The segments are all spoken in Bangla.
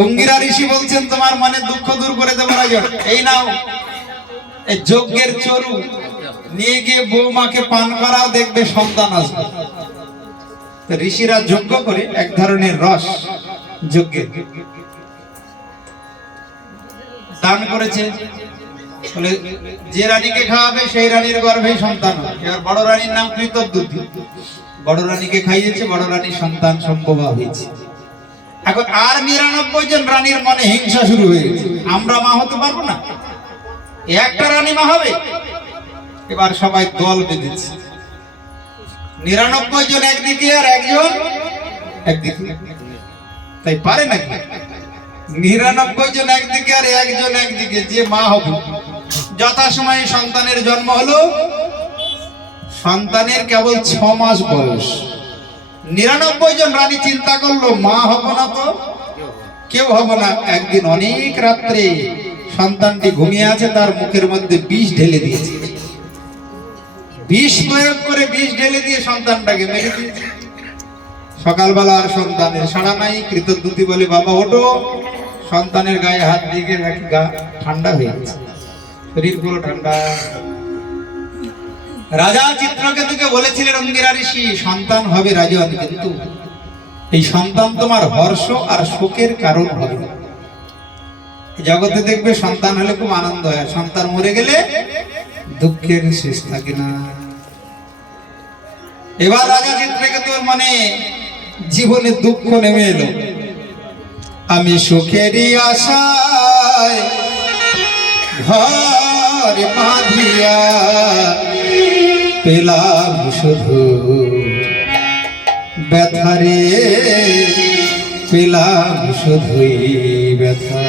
অঙ্গিরা ঋষি বলছেন, তোমার মনে দুঃখ দূর করে দেবো এই নাও। যজ্ঞের চরু। নিয়ে গিয়ে বৌমাকে পান করাও, দেখবে সন্তান আসবে। ঋষিরা যজ্ঞ করে এক ধরনের রস যজ্ঞের দান করেছে। যে রানীকে খাওয়াবে, সেই রানীর গর্ভেই সন্তান হবে। এবার বড় রানীর নাম কৃতদ্যুতি বড় রানীকে খাইয়েছে, বড় রানীর সন্তান সম্ভবা হয়েছে। এখন আর নিরানব্বই জন রানীর মনে হিংসা শুরু হয়ে গেছে আমরা মা হতে পারব না? একটা রানী মা হবে? এবার সবাই দল বেঁধেছে। নিরানব্বই জন একদিকে আর একজন একদিকে তাই পারে নাকি? নিরানব্বই জন একদিকে আর একজন একদিকে যে মা হবে যথাসময়ে সন্তানের জন্ম হলো। সন্তানের কেবল ছ মাস বয়স। নিরানব্বই জন রানী চিন্তা করল, মা হব না তো? কেউ হব না। একদিন অনেক রাত্রে সন্তানটি ঘুমিয়ে আছে, তার মুখের মধ্যে বিষ ঢেলে দিয়েছে। বিষ প্রয়োগ করে বিষ ঢেলে দিয়ে সন্তানটাকে মেরে দিয়েছে। সকালবেলা আর সন্তানের সাড়া নাই, কৃতজ্ঞতি বলে, বাবা, ওঠো। সন্তানের গায়ে হাত দিয়ে গা ঠান্ডা হয়ে গেছে। শরীর ঠান্ডা রাজা চিত্রকেতুকে বলেছিলেন, অঙ্গিরা ঋষি, সন্তান হবে রাজন কিন্তু এই সন্তান তোমার হর্ষ আর শোকের কারণ হবে। জগতে দেখবে সন্তান হলে খুব আনন্দ হয় সন্তান মরে গেলে দুঃখের শেষ থাকে না। এবার রাজা চিত্রকেতুর মানে জীবনে দুঃখ নেমে এলো। আমি সুখেরই আশায় ঘর বাঁধিয়া পেলাম শুধু। ব্যথারে পেলাম শুধুই ব্যথা।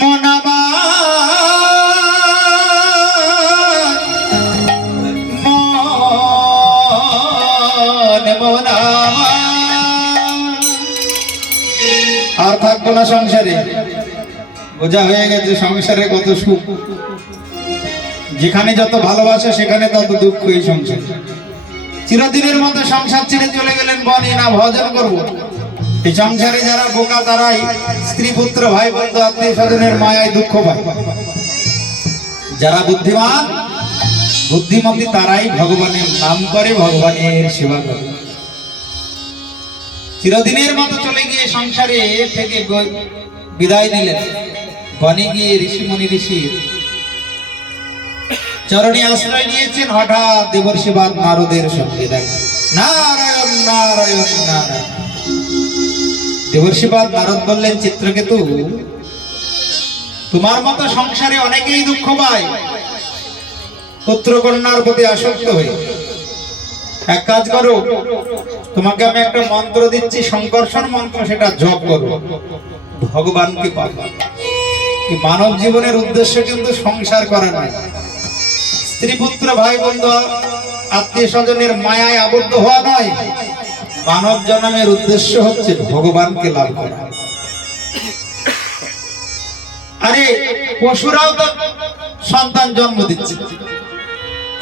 মনাবা মন মনাবা আর থাকব না সংসারে। বোঝা হয়ে গেছে সংসারে কত সুখ। যেখানে যত ভালোবাসা, সেখানে তত দুঃখ এই সংসার। চিরদিনের মতো সংসার ছেড়ে চলে গেলেন বনি, না ভজন করব। এই সংসারে যারা বোকা, তারাই স্ত্রী, পুত্র, ভাই, বন্ধু, আত্মীয় স্বজনের মায়ায় দুঃখ পায়। যারা বুদ্ধিমান, বুদ্ধিমতী, তারাই ভগবানের নাম করে, ভগবানের সেবা করে। চিরদিনের মতো চলে গিয়ে সংসারে থেকে বিদায় নিলেন। বনে গিয়ে ঋষিমণি ঋষির চরণে আশ্রয় নিয়েছেন। হঠাৎ দেবর্ষিবাদ নারদের সঙ্গে দেখা। নারায়ণ নারায়ণ নারায়ণ। দেবর্ষিবাদ নারদ বললেন, চিত্রকেতু, তোমার মতো সংসারে অনেকেই দুঃখ পায়। পুত্র কন্যার প্রতি আসক্ত হয়ে। এক কাজ করো, তোমাকে আমি একটা মন্ত্র দিচ্ছি, সংকর্ষণ মন্ত্র, সেটা জপ করো। ভগবানকে পাবা। মানব জীবনের উদ্দেশ্য কিন্তু সংসার করা নয়। স্ত্রী, পুত্র, ভাই, বন্ধু, আত্মীয় স্বজনের মায়ায় আবদ্ধ হওয়া নয়। মানব জন্মের উদ্দেশ্য হচ্ছে ভগবানকে লাভ করা। আরে, পশুরাও তো সন্তান জন্ম দিচ্ছে।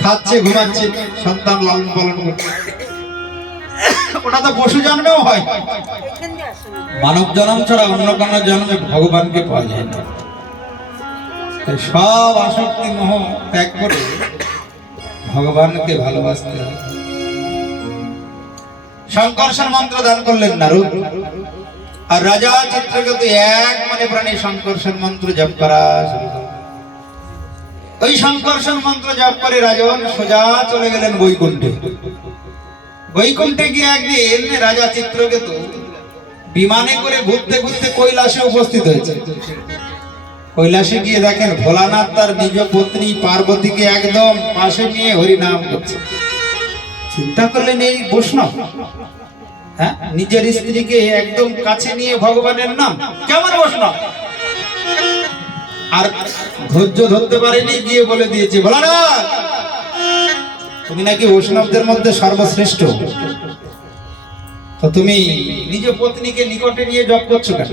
খাচ্ছে, ঘুমাচ্ছে, সন্তান লালন পালন করছে ওটা তো পশু জন্মেও হয়। মানব জন্ম ছাড়া অন্য কোনো জন্মে ভগবানকে পাওয়া যায় না। সব আসক্তি মোহ ত্যাগ করে ভগবানকে ভালোবাসতে হবে সংকর্ষণ মন্ত্র দান করলেন নারদ আর রাজা চিত্রকেতু এক মানে প্রাণী সংকর্ষণ মন্ত্র জপ করা শুরু। ওই সংকর্ষণ মন্ত্র জপ করে রাজন সোজা চলে গেলেন বৈকুণ্ঠে। বৈকুণ্ঠে গিয়ে একদিন রাজা চিত্রকেতু বিমানে করে ঘুরতে ঘুরতে কৈলাসে উপস্থিত হয়েছে। কৈলাসে গিয়ে দেখেন ভোলানাথ তার নিজ পত্নী পার্বতীকে একদম পাশে নিয়ে হরিনাম করছে। চিন্তা করলেন, এই বৈষ্ণব হ্যাঁ নিজের স্ত্রীকে একদম কাছে নিয়ে ভগবানের নাম। কেমন বৈষ্ণব? আর ধৈর্য ধরতে পারেনি, গিয়ে বলে দিয়েছে, ভোলানাথ! তুমি নাকি বৈষ্ণবদের মধ্যে সর্বশ্রেষ্ঠ। তো তুমি নিজ পত্নীকে নিকটে নিয়ে জপ করছ কেন?